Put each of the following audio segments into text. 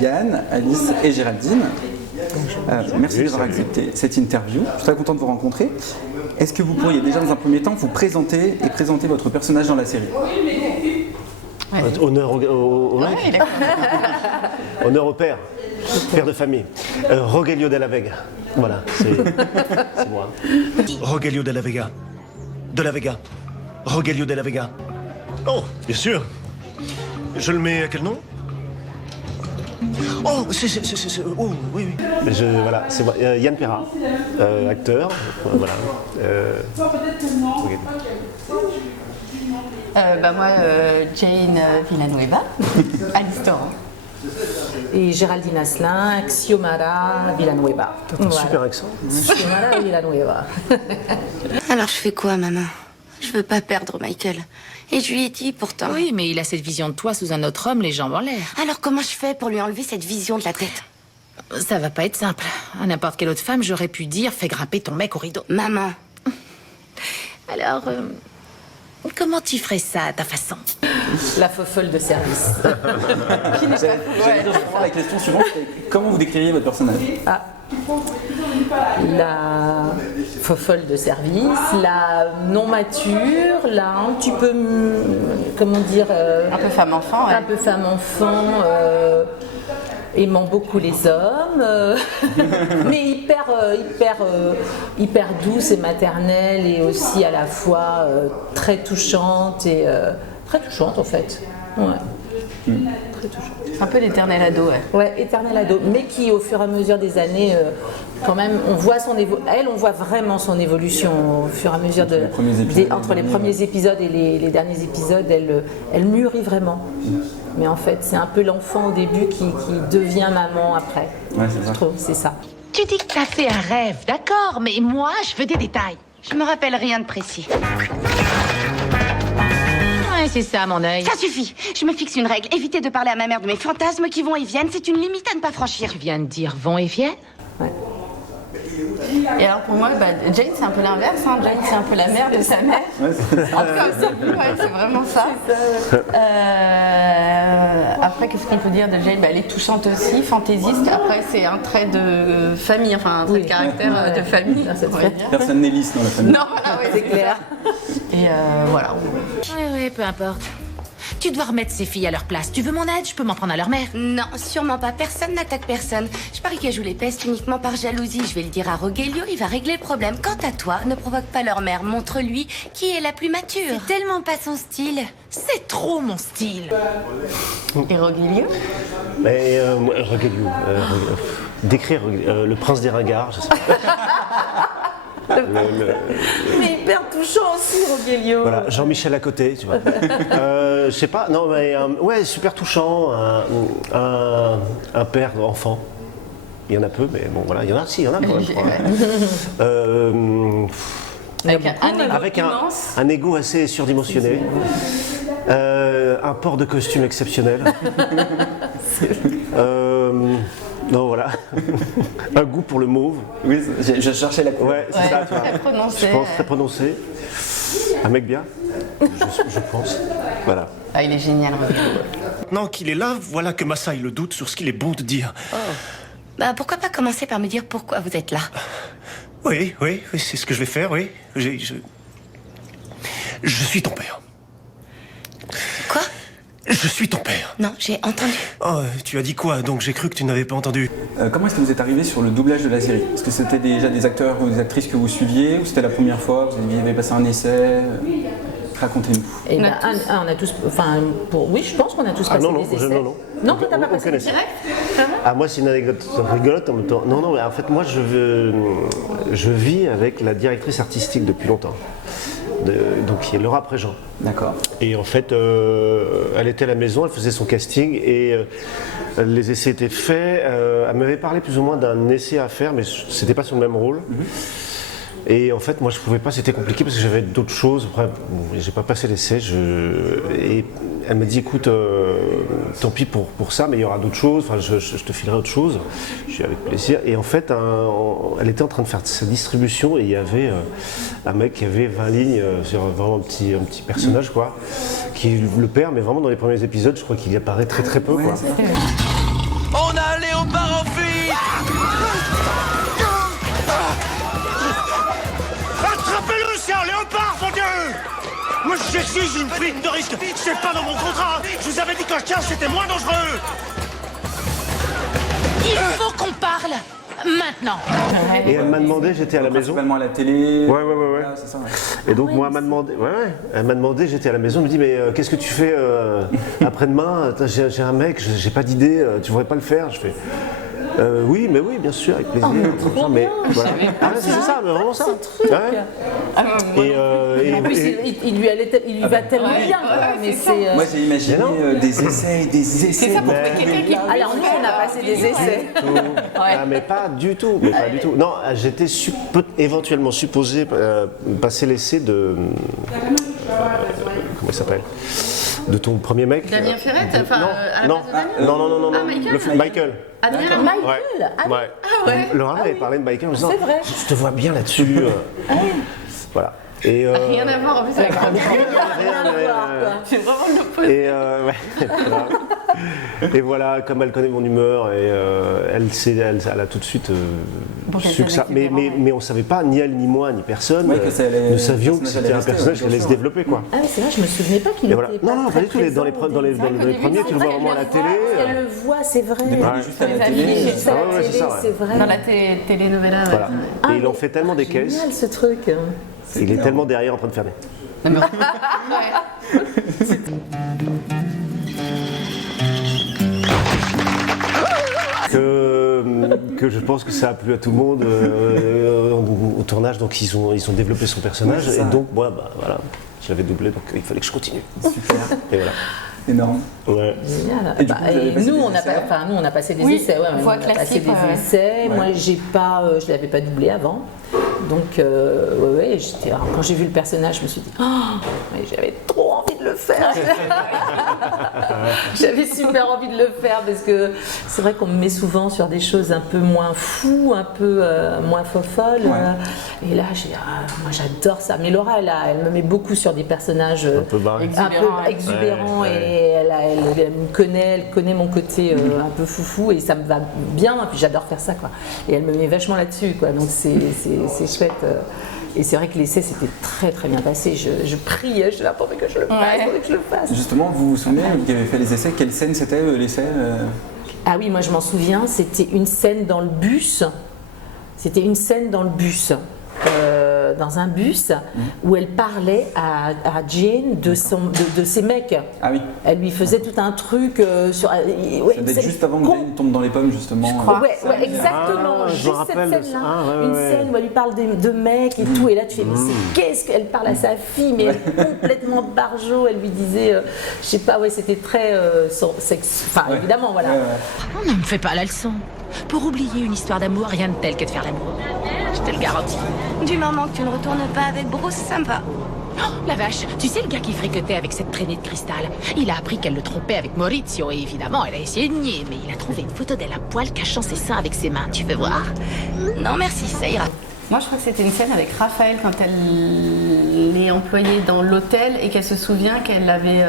Yann, Alice et Géraldine. Merci d'avoir accepté cette interview. Je suis très content de vous rencontrer. Est-ce que vous pourriez déjà dans un premier temps vous présenter et présenter votre personnage dans la série? Honneur au mec. Honneur au père de famille. Rogelio de la Vega. Voilà, c'est moi. Rogelio de la Vega. De la Vega. Rogelio de la Vega. Oh, bien sûr. Je le mets à quel nom? Oh, oh, oui, oui. Voilà, c'est moi. Yann Perra, acteur. Voilà. Moi, Jane Villanueva, Alice Torrent. Et Géraldine Asselin, Xiomara Villanueva. T'as un super accent. Xiomara Villanueva. Alors je fais quoi, maman? Je veux pas perdre Michael. Et je lui ai dit pourtant. Oui, mais il a cette vision de toi sous un autre homme, les jambes en l'air. Alors comment je fais pour lui enlever cette vision de la tête? Ça va pas être simple. À n'importe quelle autre femme, j'aurais pu dire fais grimper ton mec au rideau. Maman. Alors, comment tu ferais ça à ta façon? La fofolle de service. J'allais dire la question suivante, c'est comment vous décririez votre personnage? La fofolle de service, la non mature, la un petit peu, comment dire, Un peu femme-enfant, ouais. un peu femme-enfant, aimant beaucoup les hommes, mais hyper douce et maternelle et aussi à la fois très touchante en fait. Ouais. Très touchante. Un peu l'éternel ado, ouais. Ouais, éternel ado, mais qui au fur et à mesure des années, quand même, on voit vraiment son évolution au fur et à mesure entre les premiers épisodes et les derniers épisodes, elle mûrit vraiment. Mais en fait, c'est un peu l'enfant au début qui devient maman après. Ouais, c'est ça. Je trouve, c'est ça. Tu dis que t'as fait un rêve, d'accord, mais moi, je veux des détails. Je me rappelle rien de précis. Ouais, c'est ça, mon œil. Ça suffit. Je me fixe une règle. Évitez de parler à ma mère de mes fantasmes qui vont et viennent. C'est une limite à ne pas franchir. Tu viens de dire vont et viennent? Et alors pour moi, Jane c'est un peu l'inverse, hein. Jane c'est un peu la mère de sa mère. En tout cas au début, ouais, c'est vraiment ça. Après, qu'est-ce qu'on peut dire de Jane? Elle est touchante aussi, fantaisiste. Après, c'est un trait de famille, enfin un trait de caractère de famille. On va dire. Personne n'est lisse dans la famille. Non, voilà, ouais, c'est clair. Et voilà. Oui, peu importe. Tu dois remettre ces filles à leur place. Tu veux mon aide? Je peux m'en prendre à leur mère. Non, sûrement pas. Personne n'attaque personne. Je parie qu'elle joue les pestes uniquement par jalousie. Je vais le dire à Rogelio, il va régler le problème. Quant à toi, ne provoque pas leur mère. Montre-lui qui est la plus mature. C'est tellement pas son style. C'est trop mon style. Et Rogelio? Mais Rogelio, décrire le prince des ringards, je sais pas. Mais hyper touchant aussi, Rogelio. Voilà, Jean-Michel à côté, tu vois. Je sais pas, non mais ouais, super touchant, un père enfant. Il y en a peu, mais bon voilà, il y en a quand même. Avec un ego assez surdimensionné, un port de costume exceptionnel. Non, voilà. Un goût pour le mauve. Oui, je cherchais la couleur. Ouais, c'est ça. Tu vois. Très prononcé. Je pense très prononcé. Un mec bien, je pense. Voilà. Ah, il est génial, Rogelio. Maintenant qu'il est là, voilà que Massaï le doute sur ce qu'il est bon de dire. Pourquoi pas commencer par me dire pourquoi vous êtes là? Oui, c'est ce que je vais faire, oui. Je suis ton père. Quoi? Je suis ton père. Non, j'ai entendu. Oh, tu as dit quoi? Donc j'ai cru que tu n'avais pas entendu. Comment est-ce que vous êtes arrivé sur le doublage de la série? Est-ce que c'était déjà des acteurs ou des actrices que vous suiviez, ou c'était la première fois? Vous avez passé un essai? Racontez-nous. Et on a tous, oui, je pense qu'on a tous passé des essais. Non. Non, toi t'as pas passé Aucun essai. Moi c'est une anecdote rigolote en même temps. Non, mais en fait moi je vis avec la directrice artistique depuis longtemps. Donc qui est Laura Préjean. D'accord. Et en fait, elle était à la maison, elle faisait son casting et les essais étaient faits. Elle m'avait parlé plus ou moins d'un essai à faire, mais c'était pas sur le même rôle. Et en fait, moi, je pouvais pas, c'était compliqué parce que j'avais d'autres choses. Après, j'ai pas passé l'essai. Et elle m'a dit, écoute, tant pis pour ça, mais il y aura d'autres choses. Enfin, je te filerai autre chose. Je suis avec plaisir. Et en fait, elle était en train de faire sa distribution et il y avait un mec qui avait 20 lignes sur vraiment un petit personnage, quoi, qui est le père, mais vraiment dans les premiers épisodes, je crois qu'il y apparaît très très peu, quoi. Je suis une prise de risque. C'est pas dans mon contrat. Je vous avais dit qu'un chien, c'était moins dangereux. Il faut qu'on parle maintenant. Et elle m'a demandé, j'étais à la maison. Principalement à la télé. Ouais. Ah, c'est ça, ouais. Et donc moi, elle m'a demandé, elle m'a demandé, j'étais à la maison, elle me dit mais qu'est-ce que tu fais après-demain? J'ai un mec, j'ai pas d'idée, tu voudrais pas le faire? Je fais oui, bien sûr, avec plaisir. Mais voilà. Ah, c'est ça, mais vraiment ça. Ouais. En plus, il lui va tellement bien. Mais c'est. Moi j'ai imaginé des essais. C'est ça pour trouver quelqu'un qui. Alors nous, on a passé des essais. Ah, mais pas du tout, Non, j'étais éventuellement supposé passer l'essai de. Comment il s'appelle? De ton premier mec. Damien Ferrette, enfin. Non. Michael. Adrien. Michael. Ouais. Laura m'avait parlé de Michael en disant C'est vrai. je te vois bien là-dessus. Voilà. Et Rien à voir en plus avec C'est vraiment l'opposé. Et voilà, comme elle connaît mon humeur, et elle a tout de suite su que ça. Mais on ne savait pas, ni elle, ni moi, ni personne, nous savions que c'était un personnage qui allait se développer, quoi. Ah oui, c'est vrai, je me souvenais pas qu'il était. Non, pas du tout. Dans les premiers, tu le vois vraiment à la télé. Elle le voit, c'est vrai. Juste à la télé. C'est vrai. Dans la telenovela, Voilà. Et il en fait tellement des caisses. Génial ce truc. Il est tellement derrière en train de fermer. Que je pense que ça a plu à tout le monde au tournage, donc ils ont développé son personnage, et donc moi, voilà, je l'avais doublé, donc il fallait que je continue. Super. Et voilà. Énorme. Ouais. Génial. Et du coup, vous avez passé Nous, des on a essais, nous, on a passé des Oui, essais. Ouais, voix on a passé classique, des ouais. essais. Moi, je l'avais pas doublé avant. Donc, quand j'ai vu le personnage, je me suis dit, j'avais trop envie de le faire. J'avais super envie de le faire parce que c'est vrai qu'on me met souvent sur des choses un peu moins fous, un peu moins folles. Et là, moi j'adore ça. Mais Laura, elle me met beaucoup sur des personnages Un peu exubérants, et elle me connaît, elle connaît mon côté un peu foufou, et ça me va bien. Et puis j'adore faire ça, quoi. Et elle me met vachement là-dessus, quoi. Donc c'est chouette. Et c'est vrai que l'essai s'était très très bien passé. Je priais, je là, pourvu que je le fasse. Justement, vous vous souvenez, vous qui avez fait les essais, quelle scène c'était l'essai Ah oui, moi je m'en souviens, c'était une scène dans le bus. Dans un bus où elle parlait à Jane de ses mecs. Ah oui. Elle lui faisait tout un truc sur. Ça devait être juste avant que Jane tombe dans les pommes, justement. Je crois. Ouais, exactement. Juste cette scène-là. Une scène où elle lui parle de mecs et tout. Et là, tu fais, mais qu'est-ce qu'elle parle à sa fille, mais elle est complètement barjo. Elle lui disait, je sais pas, c'était très. Enfin, évidemment, voilà. On ne me fait pas la leçon. Pour oublier une histoire d'amour, rien de tel que de faire l'amour. Je te le garantis. Du moment que tu ne retournes pas avec Bruce, ça me va. Oh, la vache, tu sais le gars qui fricotait avec cette traînée de cristal? Il a appris qu'elle le trompait avec Maurizio et évidemment, elle a essayé de nier, mais il a trouvé une photo d'elle à poil cachant ses seins avec ses mains. Tu veux voir? Non merci, ça ira. Moi, je crois que c'était une scène avec Raphaël quand elle est employée dans l'hôtel et qu'elle se souvient qu'elle l'avait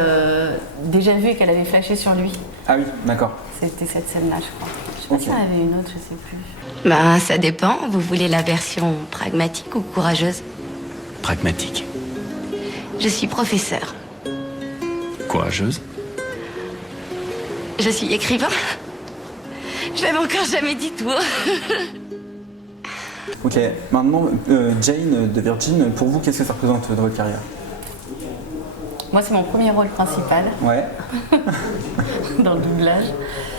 déjà vu et qu'elle avait flashé sur lui. Ah oui, d'accord. C'était cette scène-là, je crois. Je sais pas s'il y en avait une autre, je sais plus. Bah, ça dépend. Vous voulez la version pragmatique ou courageuse? Pragmatique. Je suis professeure. Courageuse. Je suis écrivain. Je l'avais encore jamais dit tout. Ok, maintenant, Jane de Virgin, pour vous, qu'est-ce que ça représente dans votre carrière? Moi, c'est mon premier rôle principal Ouais. dans le doublage.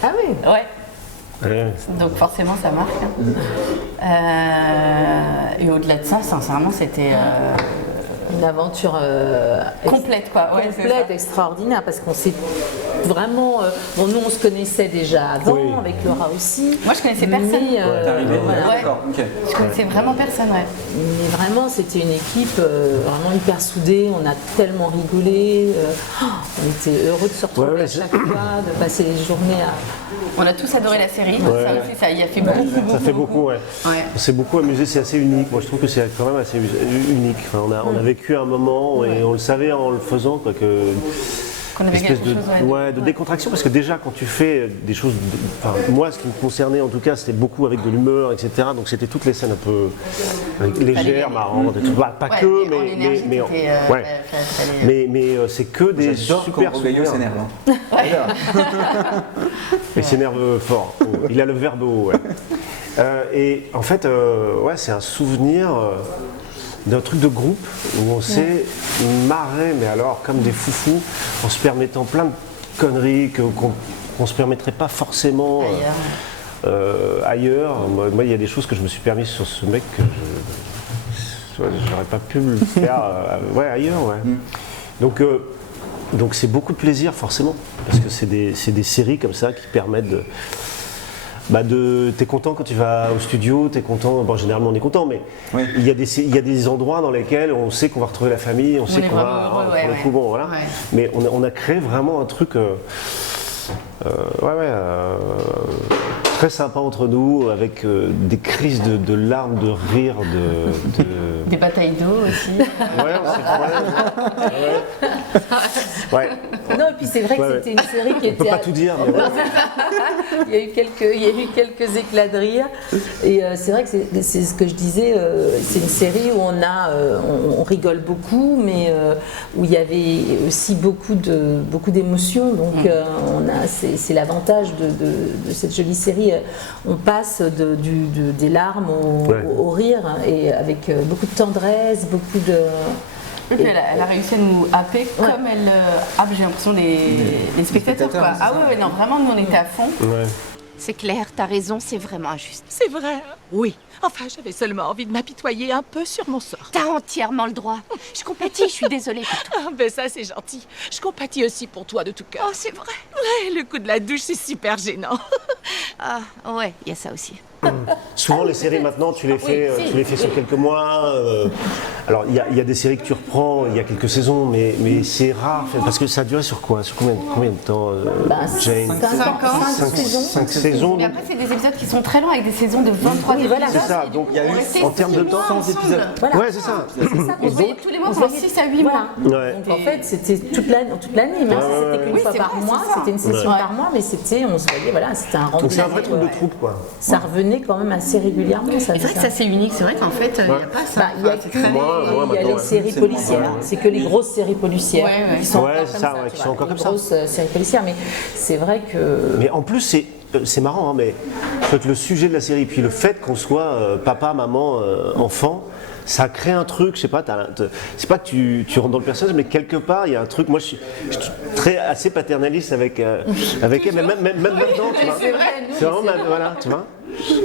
Ah oui. Ouais. Donc forcément, ça marque. Et au-delà de ça, sincèrement, c'était une aventure complète, quoi. Ouais, complète, extraordinaire, parce qu'on s'est vraiment. Bon, nous, on se connaissait déjà avant, avec Laura aussi. Moi, je connaissais personne. T'es arrivé, d'accord, ok. Je connaissais vraiment personne, ouais. Mais vraiment, c'était une équipe vraiment hyper soudée. On a tellement rigolé. On était heureux de se retrouver à chaque fois, de passer les journées à. On a tous adoré la série. Ça aussi, ça y a fait beaucoup. Ça fait beaucoup, ouais. On s'est beaucoup amusé, c'est assez unique. Moi, je trouve que c'est quand même assez unique. Enfin, on a vécu un moment et on le savait en le faisant, quoi, que Qu'on avait espèce quelque chose, de décontraction, parce que déjà quand tu fais des choses, moi ce qui me concernait en tout cas c'était beaucoup avec de l'humeur, etc. Donc c'était toutes les scènes un peu légères, marrantes, et tout. Pas Ouais, que, mais c'est que des J'adore super quand Rogelio souvenirs. s'énerve. Il s'énerve fort. Il a le verbe haut. Ouais. Et en fait, c'est un souvenir d'un truc de groupe où on s'est marré, mais alors comme des foufous, en se permettant plein de conneries qu'on ne se permettrait pas forcément ailleurs. Moi, il y a des choses que je me suis permis sur ce mec que j'aurais pas pu le faire ailleurs. Ouais. Donc c'est beaucoup de plaisir forcément, parce que c'est des séries comme ça qui permettent t'es content quand tu vas au studio, t'es content, bon généralement on est content, mais il y a des endroits dans lesquels on sait qu'on va retrouver la famille, on sait qu'on va, mais on a créé vraiment un truc très sympa entre nous, avec des crises de larmes, de rire, des batailles d'eau aussi. Ouais. Non, et puis c'est vrai que c'était une série qui était. On peut pas tout dire, mais il y a eu quelques éclats de rire. Et c'est vrai que c'est ce que je disais, c'est une série où on rigole beaucoup, mais où il y avait aussi beaucoup d'émotions. Donc c'est l'avantage de cette jolie série. On passe des larmes au rire, et avec beaucoup de tendresse, beaucoup de. Et puis elle a réussi à nous happer comme elle happe, j'ai l'impression, les spectateurs. Quoi. Ah oui, non, vraiment, nous on était à fond. Ouais. C'est clair, t'as raison, c'est vraiment injuste. C'est vrai. Oui. Enfin, j'avais seulement envie de m'apitoyer un peu sur mon sort. T'as entièrement le droit. Je compatis, je suis désolée pour toi. Ah, ben ça, c'est gentil. Je compatis aussi pour toi de tout cœur. Oh, c'est vrai. Ouais, le coup de la douche, c'est super gênant. Ah, ouais, il y a ça aussi. Souvent les séries maintenant tu les fais sur quelques mois. Alors il y a des séries que tu reprends il y a quelques saisons, mais c'est rare parce que ça a duré sur quoi? Sur combien de temps Jane? 5 saisons. Mais après c'est des épisodes qui sont très longs avec des saisons de 23 épisodes. C'est ça, donc il y a eu en termes de temps 100 épisodes. Voilà. Ouais, c'est ça. On se voyait tous les mois pendant 6 à 8 mois. Ouais. Donc en fait, c'était toute l'année, même si c'était qu'une fois par mois, c'était une session par mois, mais on se voyait, c'était un rendez-vous. Donc c'est un vrai truc de troupe, quoi. Ça revenait quand même assez régulièrement. C'est vrai que ça c'est unique, c'est vrai qu'en fait il n'y a pas ça. Il y a les séries policières, c'est que les grosses séries policières qui sont encore comme ça. Grosses séries policières, mais c'est vrai que. Mais en plus c'est marrant, mais le sujet de la série, puis le fait qu'on soit papa, maman, enfant. Ça crée un truc, je sais pas, c'est pas que tu rentres dans le personnage, mais quelque part il y a un truc. Moi je suis assez paternaliste avec elle, mais même maintenant, tu vois. C'est vraiment voilà, tu vois.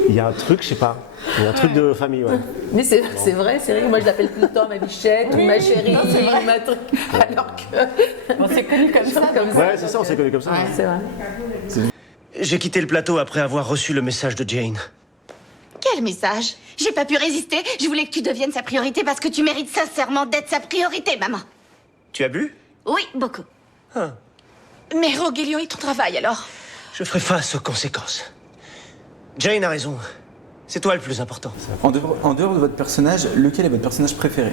Il y a un truc, je sais pas, il y a un truc de famille, ouais. Mais c'est vrai, moi je l'appelle tout le temps ma bichette ou ma chérie, ma truc, alors que. On s'est connus comme ça. Ouais, c'est ça, on s'est connus comme ça. C'est vrai. J'ai quitté le plateau après avoir reçu le message de Jane. Quel message? J'ai pas pu résister. Je voulais que tu deviennes sa priorité parce que tu mérites sincèrement d'être sa priorité, maman. Tu as bu? Oui, beaucoup. Mais Rogelio et ton travail alors? Je ferai face aux conséquences. Jane a raison. C'est toi le plus important. En dehors de votre personnage, lequel est votre personnage préféré?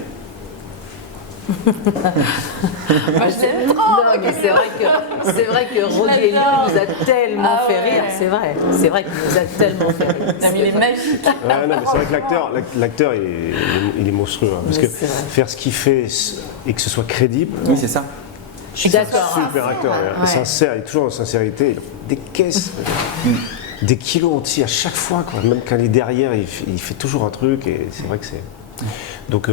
Moi je l'aime trop. Non, mais c'est vrai que Rogelio nous a tellement fait rire, c'est vrai qu'il nous a tellement fait rire. Non, mais il est magique. Ouais, non, mais c'est vrai que l'acteur il est monstrueux, hein, parce que faire ce qu'il fait et que ce soit crédible. Oui, c'est ça. Je suis d'accord. Super acteur, sincère, il est toujours en sincérité, des caisses. Des kilos entiers à chaque fois, quoi. Même quand il est derrière, il fait toujours un truc, et c'est vrai que c'est. Donc,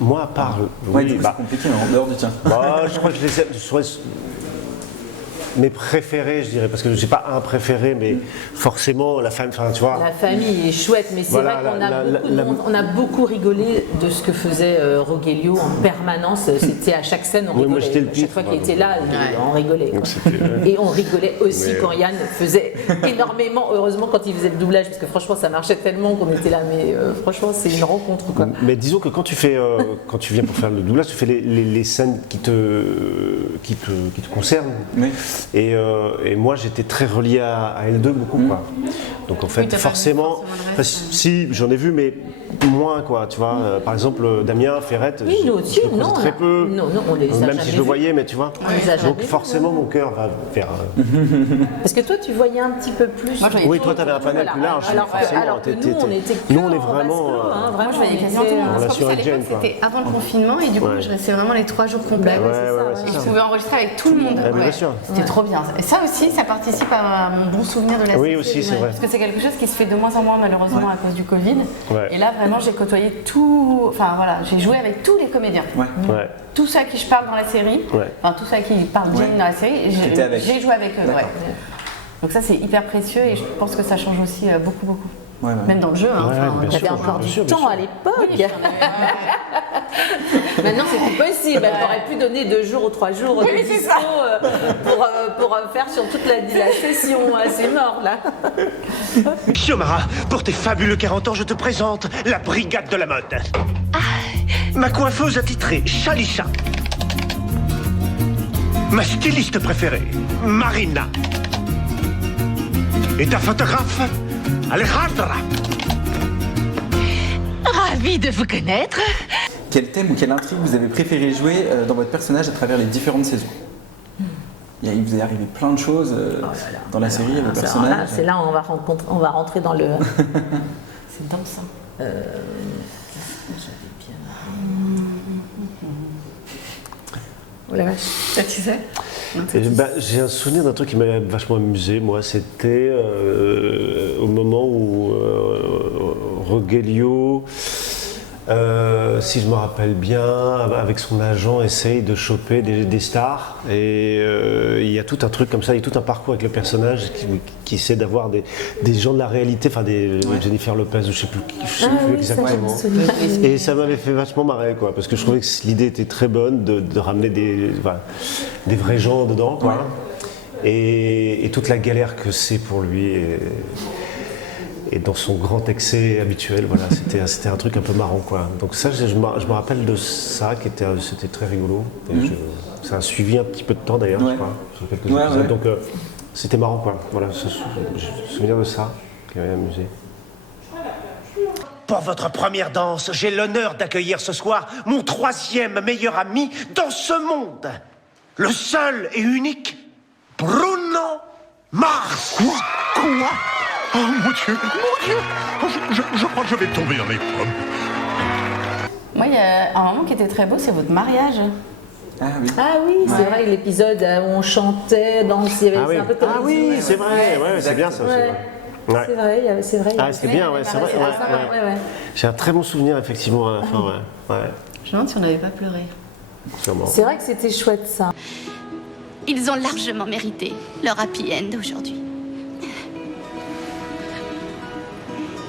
moi, à part. Ouais, du coup, c'est compliqué, mais en dehors du tien. Je crois que mes préférés, je dirais, parce que j'ai pas un préféré, mais forcément la famille, enfin tu vois. La famille est chouette, mais c'est vrai qu'on a beaucoup rigolé de ce que faisait Rogelio en permanence. C'était à chaque scène, on rigolait. Moi, j'étais le chaque fois qu'il était là, on rigolait. Et on rigolait aussi quand Yann faisait énormément, heureusement quand il faisait le doublage, parce que franchement ça marchait tellement qu'on était là, mais franchement c'est une rencontre, quoi. Mais disons que quand tu viens pour faire le doublage, tu fais les scènes qui te concernent. Oui. Et moi j'étais très relié à L2 beaucoup, quoi. Donc en fait, Oui, t'as pas forcément, vu forcément le reste, si j'en ai vu, mais moins quoi, tu vois. Par exemple, Damien Ferrette, Oui, nous aussi, je le croise non. très peu. Non, on les a Même jamais si je le vus. voyais, mais tu vois. les a jamais Donc vus, forcément, mon cœur va vers. Parce que toi, tu voyais un petit peu plus. Moi, je voyais Oui, toi, t'avais un panel plus large. Alors forcément, que nous, on était que nous, on est en vraiment. vase clos, hein, Moi, je voyais on quasiment était, tout le monde. Parce qu'en relation plus, à avec Jane, l'époque, quoi. c'était avant le confinement et du coup, Ouais. je restais vraiment les 3 jours complets. Bah ouais, c'est ça, ouais, ouais. c'est Et je ça. pouvais enregistrer avec tout le monde. Ah, mais bien sûr. C'était trop bien. Et ça aussi, ça participe à mon bon souvenir de la série. Oui, aussi, c'est vrai. Parce que c'est quelque chose qui se fait de moins en moins malheureusement à cause du Covid. Ouais. Et là, vraiment, j'ai côtoyé tout. Enfin voilà, j'ai joué avec tous les comédiens. Ouais. Ouais. Tous ceux à qui je parle dans la série, Ouais. enfin tous ceux à qui parle Jane Ouais. dans la série, T'étais avec. j'ai joué avec eux. D'accord. Ouais. Donc ça, c'est hyper précieux et je pense que ça change aussi beaucoup, beaucoup. Ouais, ouais. Même dans le jeu. Hein, Ouais, enfin, bien Il y sûr. avait encore bien du sûr, bien temps sûr. à l'époque. Maintenant, c'est plus possible. Elle aurait pu donner 2 jours ou 3 jours de dispo pour faire sur toute la session. C'est mort, là. Xiomara, pour tes fabuleux 40 ans, je te présente la brigade de la mode. Ma coiffeuse attitrée, Chalisha. Ma styliste préférée, Marina. Et ta photographe, Alejandra. Ravie de vous connaître. Quel thème ou quelle intrigue vous avez préféré jouer dans votre personnage à travers les différentes saisons? Il vous est arrivé plein de choses dans la série, vos personnages. C'est là où on va rentrer dans le. C'est dense. Hein. Oh la vache. Ça, tu sais J'ai un souvenir d'un truc qui m'a vachement amusé, moi, c'était au moment où Rogelio, si je me rappelle bien, avec son agent, essaye de choper des stars. Et il y a tout un truc comme ça, il y a tout un parcours avec le personnage qui essaie d'avoir des gens de la réalité, enfin des Jennifer Lopez, je sais plus exactement. Et ça m'avait fait vachement marrer, quoi, parce que je trouvais que l'idée était très bonne de ramener des vrais gens dedans, quoi. Et toute la galère que c'est pour lui. Et dans son grand excès habituel, voilà, c'était un truc un peu marrant, quoi. Donc ça, je me rappelle de ça, c'était très rigolo. Et ça a suivi un petit peu de temps d'ailleurs, je crois, sur quelques épisodes. Ouais. Donc c'était marrant, quoi. Voilà, j'ai souvenir de ça, qui m'avait amusé. Pour votre première danse, j'ai l'honneur d'accueillir ce soir mon 3e meilleur ami dans ce monde. Le seul et unique Bruno Mars. Quoi? Oh mon Dieu, mon Dieu! Je crois que je vais tomber dans mes pommes. Moi, il y a un moment qui était très beau, c'est votre mariage. Ah oui. Ah oui, c'est vrai, l'épisode où on chantait, dansait, il y avait un peu de Ah oui, télévision. c'est vrai, ouais, c'est bien ça. Ouais. Ouais. C'est vrai, c'est vrai. Ah, c'était bien, ouais, c'est vrai. Ouais. J'ai un très bon souvenir, effectivement, à la fin, ouais. Je me demande si on n'avait pas pleuré. Sûrement. C'est vrai que c'était chouette ça. Ils ont largement mérité leur happy end aujourd'hui.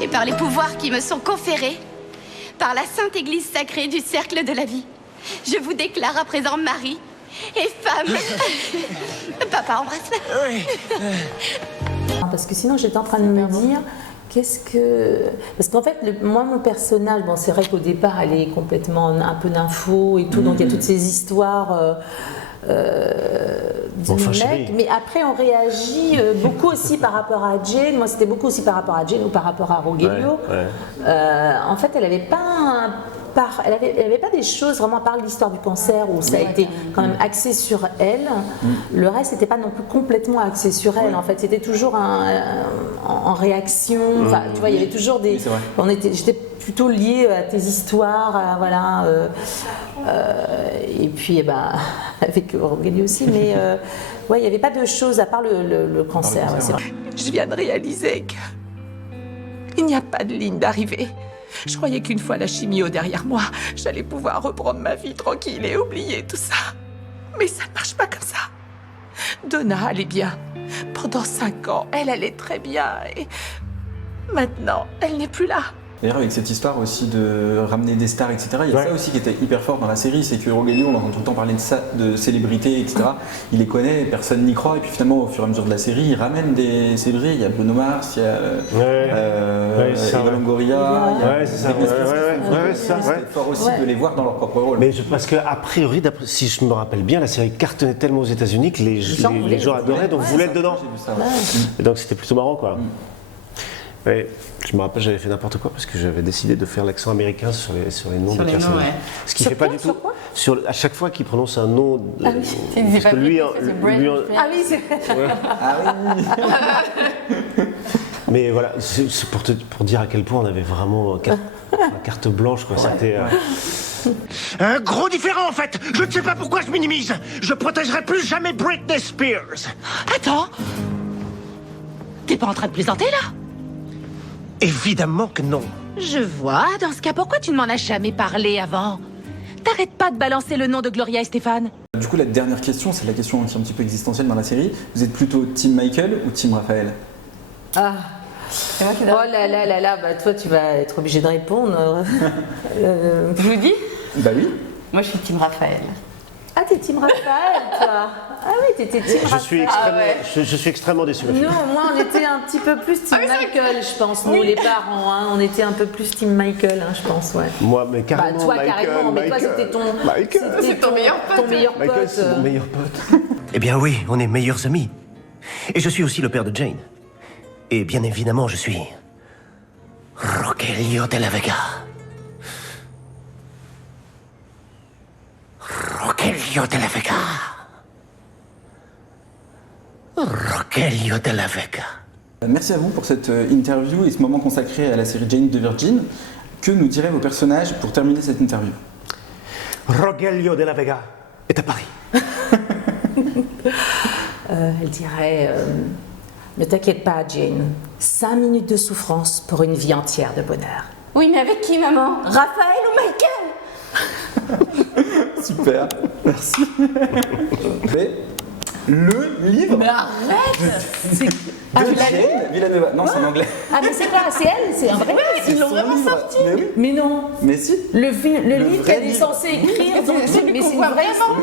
Et par les pouvoirs qui me sont conférés, par la sainte église sacrée du cercle de la vie, je vous déclare à présent mari et femme. Papa, embrasse-la. Parce que sinon j'étais en train de me dire, parce qu'en fait, moi, mon personnage, bon, c'est vrai qu'au départ, elle est complètement un peu nympho et tout, donc il y a toutes ces histoires du mec, mais après on réagit beaucoup aussi par rapport à Jane. Moi, c'était beaucoup aussi par rapport à Jane ou par rapport à Rogelio. En fait, elle n'avait pas elle avait pas des choses vraiment par l'histoire du cancer où ça a été quand même axé sur elle. Le reste n'était pas non plus complètement axé sur elle. En fait, c'était toujours en réaction. Enfin, tu vois, il y avait toujours des. J'étais plutôt liée à tes histoires, voilà. Et puis, avec Rogelio aussi, mais ouais, il n'y avait pas de choses à part le cancer. C'est vrai. Je viens de réaliser qu'il n'y a pas de ligne d'arrivée. Je croyais qu'une fois la chimio derrière moi, j'allais pouvoir reprendre ma vie tranquille et oublier tout ça. Mais ça ne marche pas comme ça. Donna allait bien. Pendant 5 ans, elle allait très bien. Et maintenant, elle n'est plus là. D'ailleurs, avec cette histoire aussi de ramener des stars, etc., il y a ça aussi qui était hyper fort dans la série, c'est que Rogelio, on entend tout le temps parler de célébrités, etc. Il les connaît, personne n'y croit, et puis finalement, au fur et à mesure de la série, il ramène des célébrités. Il y a Bruno Mars, il y a Eva Longoria, il y a c'est ça. C'était fort aussi de les voir dans leur propre rôle. Mais parce qu'a priori, si je me rappelle bien, la série cartonnait tellement aux États-Unis que les gens adoraient, donc voulaient être dedans. Et donc c'était plutôt marrant, quoi. Ouais, je me rappelle, j'avais fait n'importe quoi parce que j'avais décidé de faire l'accent américain sur les noms des personnages. Ouais. Ce qui Sur fait pas quoi, du sur tout. quoi À chaque fois qu'il prononce un nom. Ah oui, il disait parce pas que lui, Ah oui, c'est. mais voilà, c'est pour dire à quel point on avait vraiment carte blanche, quoi. C'était. Un gros différent en fait. Je ne sais pas pourquoi je minimise. Je protégerai plus jamais Britney Spears. Attends. T'es pas en train de plaisanter là? Évidemment que non. Je vois. Dans ce cas, pourquoi tu ne m'en as jamais parlé avant? T'arrêtes pas de balancer le nom de Gloria et Stéphane. Du coup, la dernière question, c'est la question qui est un petit peu existentielle dans la série. Vous êtes plutôt Team Michael ou Team Raphaël? Ah. C'est moi qui oh là là là là, bah toi tu vas être obligé de répondre. Je vous dis? Bah oui. Moi, je suis team Raphaël. Ah, t'es Team Raphaël, toi. Ah oui, t'étais Team Raphaël. Je suis extrêmement déçu. Nous, moi, on était un petit peu plus Team Michael, je pense. Nous, les parents, hein, on était un peu plus Team Michael, hein, je pense, ouais. Moi, mais carrément. Bah, toi, Michael, carrément, mais toi, Michael, c'était ton. Michael. C'était ton meilleur pote. Michael, c'est mon meilleur pote. Eh bien oui, on est meilleurs amis. Et je suis aussi le père de Jane. Et bien évidemment, je suis Rogelio de la Vega. Rogelio de la Vega. Rogelio de la Vega. Merci à vous pour cette interview et ce moment consacré à la série Jane de Virgin. Que nous diraient vos personnages pour terminer cette interview? Rogelio de la Vega est à Paris. Elle dirait ne t'inquiète pas, Jane. 5 minutes de souffrance pour une vie entière de bonheur. Oui, mais avec qui, maman? Raphaël ou Michael? Super, merci. Et le livre Mais arrête! de Jane Villanova. Non, c'est en anglais. Ah, mais c'est quoi? C'est elle? C'est un vrai livre? Ils l'ont vraiment sorti? Mais oui. Mais non! Mais si. Le livre vrai qu'elle est livre. censée écrire, donc, mais c'est une voit vraie vraiment. histoire.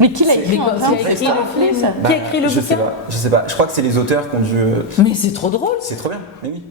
Mais qui l'a écrit? Mais qui a écrit le film? Qui a écrit le Je sais bouquin? pas, je sais pas. Je crois que c'est les auteurs qui ont dû. Mais c'est trop drôle! C'est trop bien, mais oui.